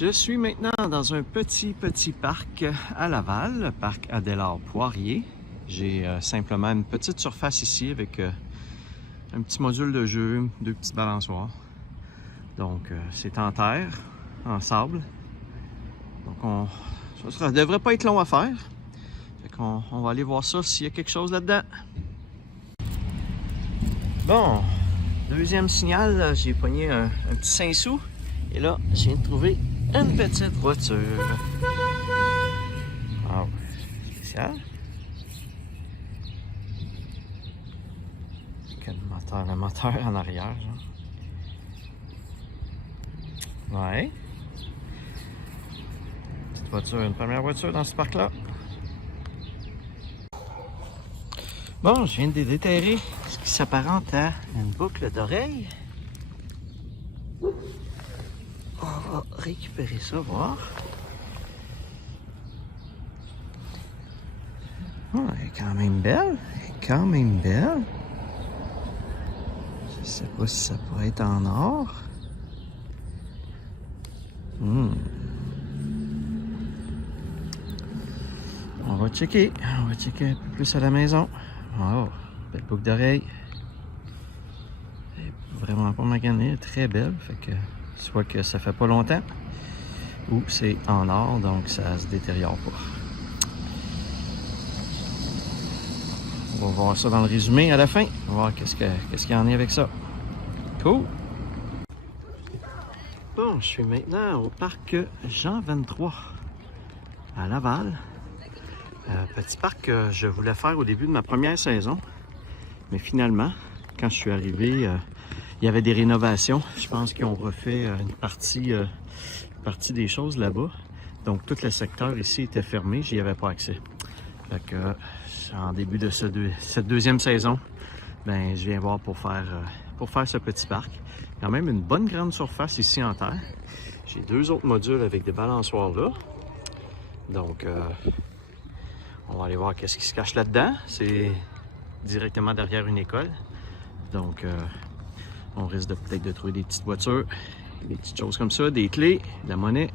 Je suis maintenant dans un petit parc à Laval, le parc Adélard-Poirier. J'ai simplement une petite surface ici avec un petit module de jeu, deux petites balançoires. Donc c'est en terre, en sable. Donc ça ne devrait pas être long à faire. Fait qu'on va aller voir ça s'il y a quelque chose là-dedans. Bon, deuxième signal, j'ai pogné un petit 5 sous. Et là, je viens de trouver une petite voiture. Wow, spécial. Avec le moteur en arrière, genre. Ouais. Petite voiture, une première voiture dans ce parc-là. Bon, je viens de déterrer ce qui s'apparente à une boucle d'oreille. On va récupérer ça, voir. Oh, elle est quand même belle. Elle est quand même belle. Je sais pas si ça pourrait être en or. On va checker. On va checker un peu plus à la maison. Oh, belle boucle d'oreille. Elle est vraiment pas maganée, très belle. Fait que soit que ça fait pas longtemps ou c'est en or, donc ça se détériore pas. On va voir ça dans le résumé à la fin. On va voir qu'est-ce qu'il y en a avec ça. Cool! Bon, je suis maintenant au parc Jean 23 à Laval. Petit parc que je voulais faire au début de ma première saison. Mais finalement, quand je suis arrivé, il y avait des rénovations. Je pense qu'ils ont refait une partie des choses là-bas. Donc tout le secteur ici était fermé, j'y avais pas accès. Fait que en début de cette deuxième saison, ben je viens voir pour faire ce petit parc. Quand même une bonne grande surface ici en terre. J'ai deux autres modules avec des balançoires là. Donc on va aller voir qu'est-ce qui se cache là-dedans. C'est directement derrière une école. Donc on risque peut-être de trouver des petites voitures, des petites choses comme ça, des clés, de la monnaie.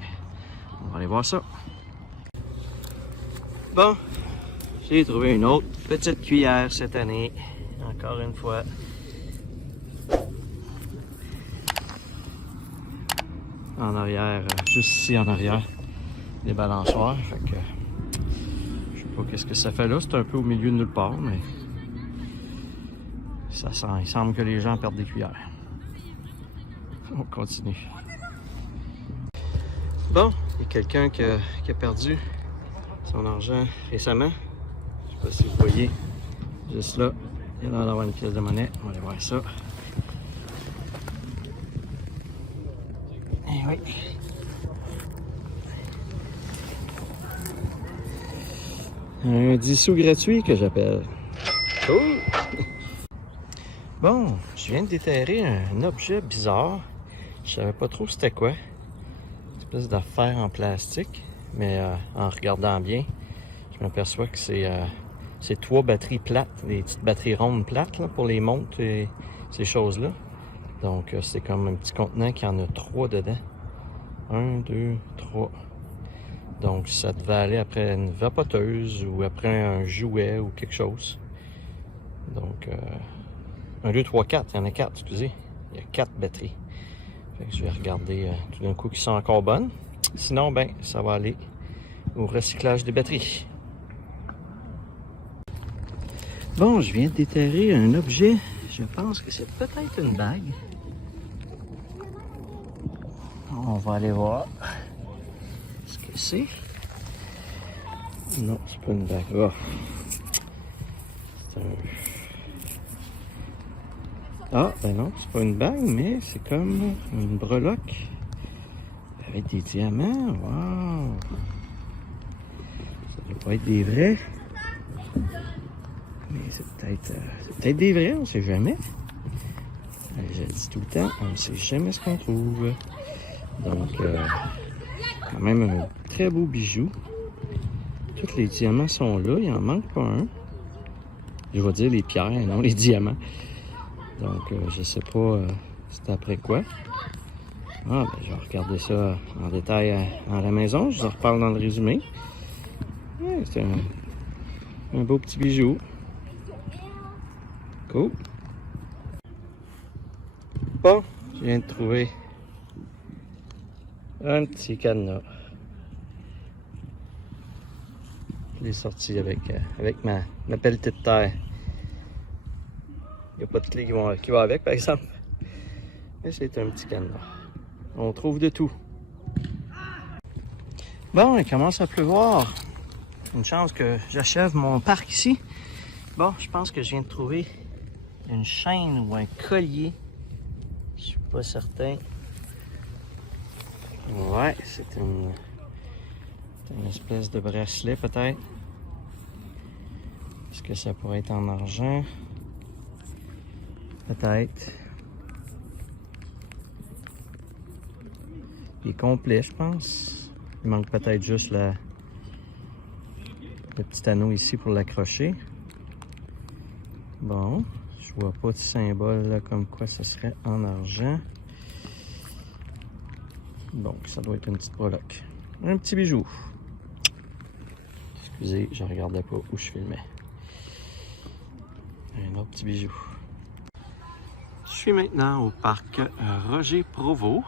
On va aller voir ça. Bon, j'ai trouvé une autre petite cuillère cette année. Encore une fois. En arrière, juste ici en arrière, des balançoires. Fait que je sais pas qu'est-ce que ça fait là. C'est un peu au milieu de nulle part, mais ça sent. Il semble que les gens perdent des cuillères. On continue. Bon, il y a quelqu'un qui a perdu son argent récemment. Je sais pas si vous voyez, juste là, il y a l'air d'avoir une pièce de monnaie. On va aller voir ça. Eh oui. Un 10 sous gratuit que j'appelle. Cool! Bon, je viens de déterrer un objet bizarre. Je savais pas trop c'était quoi. Une espèce d'affaire en plastique. Mais en regardant bien, je m'aperçois que c'est 3 batteries plates, des petites batteries rondes plates là, pour les montres et ces choses-là. Donc c'est comme un petit contenant qui en a 3 dedans. 1, 2, 3. Donc ça devait aller après une vapoteuse ou après un jouet ou quelque chose. Donc 1, 2, 3, 4. Il y en a 4, excusez. Il y a 4 batteries. Fait que je vais regarder tout d'un coup qui sont encore bonnes. Sinon, ben, ça va aller au recyclage des batteries. Bon, je viens de déterrer un objet. Je pense que c'est peut-être une bague. On va aller voir ce que c'est. Non, c'est pas une bague. Oh. C'est un... Ah, ben non, c'est pas une bague, mais c'est comme une breloque avec des diamants. Wow! Ça doit pas être des vrais. Mais c'est peut-être des vrais, on ne sait jamais. Je le dis tout le temps, on ne sait jamais ce qu'on trouve. Donc, quand même un très beau bijou. Tous les diamants sont là, il n'en manque pas un. Je vais dire les pierres, non les diamants. Donc, je sais pas c'est après quoi. Ah, ben, je vais regarder ça en détail à la maison. Je vous en reparle dans le résumé. Ouais, c'est un beau petit bijou. Cool. Bon, je viens de trouver un petit cadenas. Je l'ai sorti avec ma pelletée de terre. Il n'y a pas de clé qui va avec, par exemple. Mais c'est un petit cadenas. On trouve de tout. Bon, il commence à pleuvoir. Une chance que j'achève mon parc ici. Bon, je pense que je viens de trouver une chaîne ou un collier. Je suis pas certain. Ouais, c'est une espèce de bracelet peut-être. Est-ce que ça pourrait être en argent? Peut-être. Il est complet, je pense. Il manque peut-être juste le petit anneau ici pour l'accrocher. Bon, je vois pas de symbole là, comme quoi ce serait en argent. Donc, ça doit être une petite breloque. Un petit bijou. Excusez, je regardais pas où je filmais. Un autre petit bijou. Je suis maintenant au parc Roger Provost.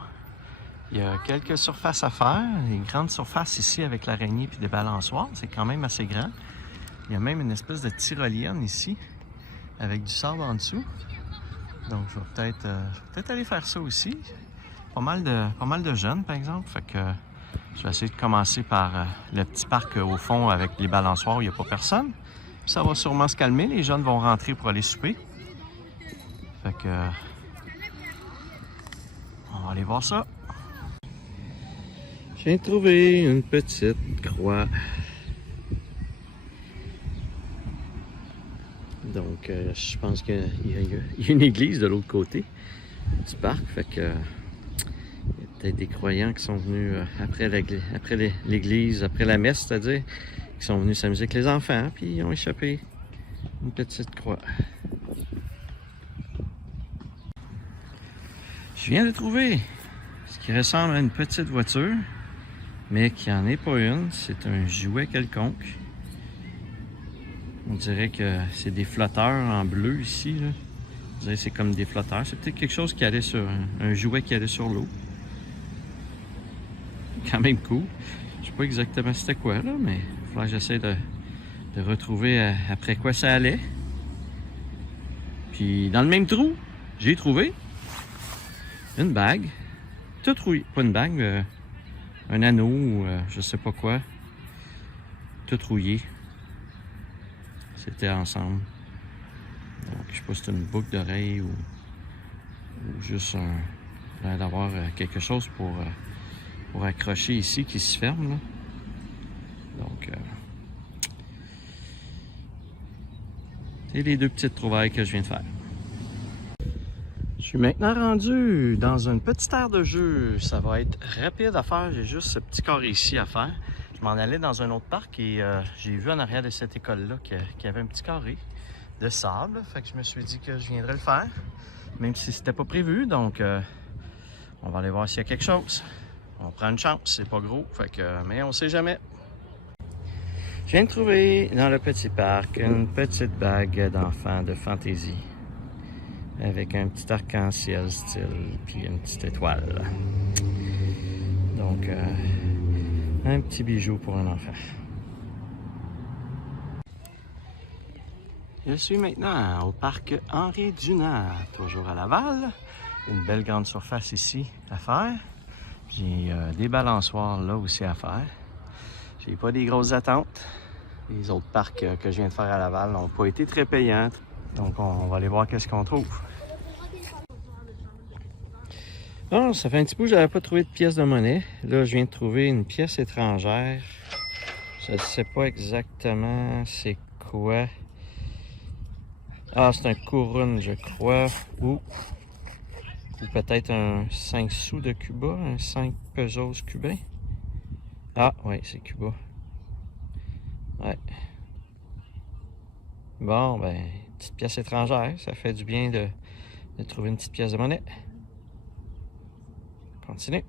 Il y a quelques surfaces à faire. Les grandes surfaces ici avec l'araignée et des balançoires, c'est quand même assez grand. Il y a même une espèce de tyrolienne ici avec du sable en dessous. Donc je vais peut-être aller faire ça aussi. Pas mal de jeunes par exemple. Fait que je vais essayer de commencer par le petit parc au fond avec les balançoires où il n'y a pas personne. Puis ça va sûrement se calmer. Les jeunes vont rentrer pour aller souper. Fait que on va aller voir ça. J'ai trouvé une petite croix. Donc, je pense qu'il y a une église de l'autre côté du parc. Fait que, il y a peut-être des croyants qui sont venus après l'église, après la messe, c'est-à-dire, qui sont venus s'amuser avec les enfants, puis ils ont échappé une petite croix. Je viens de trouver ce qui ressemble à une petite voiture, mais qui n'en est pas une. C'est un jouet quelconque. On dirait que c'est des flotteurs en bleu ici. Là. On dirait que c'est comme des flotteurs. C'est peut-être quelque chose qui allait sur un jouet qui allait sur l'eau. Quand même cool. Je sais pas exactement c'était quoi là, mais il faudra que j'essaie de retrouver après quoi ça allait. Puis dans le même trou, j'ai trouvé une bague. Tout rouillé. Pas une bague, un anneau ou je sais pas quoi. Tout rouillé. C'était ensemble. Donc, je sais pas si c'est une boucle d'oreille ou juste d'avoir quelque chose pour accrocher ici qui se ferme. Là. Donc, c'est les deux petites trouvailles que je viens de faire. Je suis maintenant rendu dans une petite aire de jeu. Ça va être rapide à faire. J'ai juste ce petit carré ici à faire. Je m'en allais dans un autre parc et j'ai vu en arrière de cette école-là qu'il y avait un petit carré de sable. Fait que je me suis dit que je viendrais le faire, même si c'était pas prévu. Donc, on va aller voir s'il y a quelque chose. On prend une chance, c'est pas gros, fait que, mais on sait jamais. Je viens de trouver dans le petit parc une petite bague d'enfant de fantaisie avec un petit arc-en-ciel style, puis une petite étoile. Donc, un petit bijou pour un enfant. Je suis maintenant au parc Henri Dunant, toujours à Laval. Une belle grande surface ici à faire. J'ai des balançoires là aussi à faire. J'ai pas des grosses attentes. Les autres parcs que je viens de faire à Laval n'ont pas été très payants. Donc on va aller voir qu'est-ce qu'on trouve. Bon, ça fait un petit peu que j'avais pas trouvé de pièce de monnaie. Là, je viens de trouver une pièce étrangère. Je ne sais pas exactement c'est quoi. Ah, c'est un couronne, je crois. Ou peut-être un 5 sous de Cuba, un 5 pesos cubain. Ah, oui, c'est Cuba. Ouais. Bon, ben, petite pièce étrangère. Ça fait du bien de trouver une petite pièce de monnaie. continue.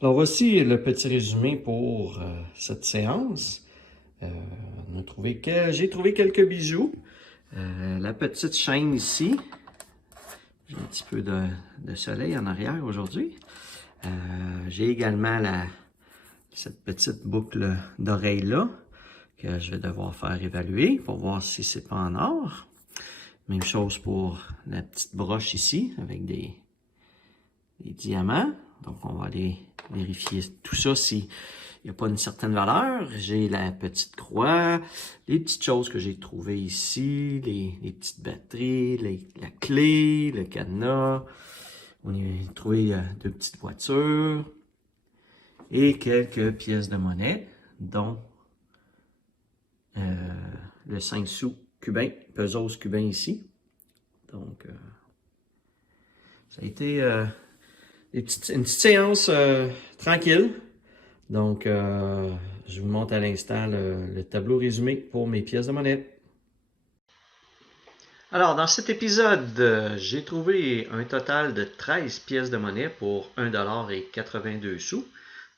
Alors voici le petit résumé pour cette séance. J'ai trouvé quelques bijoux. La petite chaîne ici. J'ai un petit peu de soleil en arrière aujourd'hui. J'ai également cette petite boucle d'oreille là que je vais devoir faire évaluer pour voir si c'est pas en or. Même chose pour la petite broche ici avec des diamants. Donc, on va aller vérifier tout ça s'il n'y a pas une certaine valeur. J'ai la petite croix, les petites choses que j'ai trouvées ici, les petites batteries, la clé, le cadenas. On a trouvé 2 petites voitures et quelques pièces de monnaie, dont le 5 sous cubain, pesos cubain ici. Donc, ça a été une petite séance tranquille. Donc, je vous montre à l'instant le tableau résumé pour mes pièces de monnaie. Alors, dans cet épisode, j'ai trouvé un total de 13 pièces de monnaie pour 1,82 $.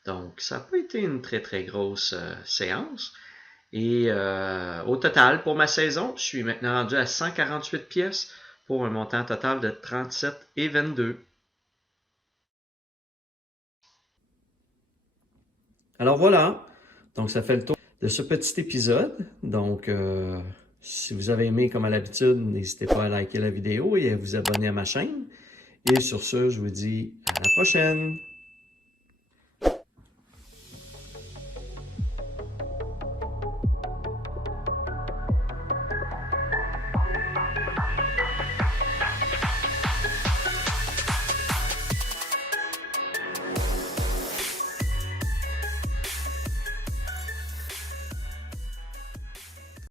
Donc, ça n'a pas été une très grosse séance. Et au total, pour ma saison, je suis maintenant rendu à 148 pièces pour un montant total de 37,22 $. Alors voilà, donc ça fait le tour de ce petit épisode. Donc, si vous avez aimé comme à l'habitude, n'hésitez pas à liker la vidéo et à vous abonner à ma chaîne. Et sur ce, je vous dis à la prochaine!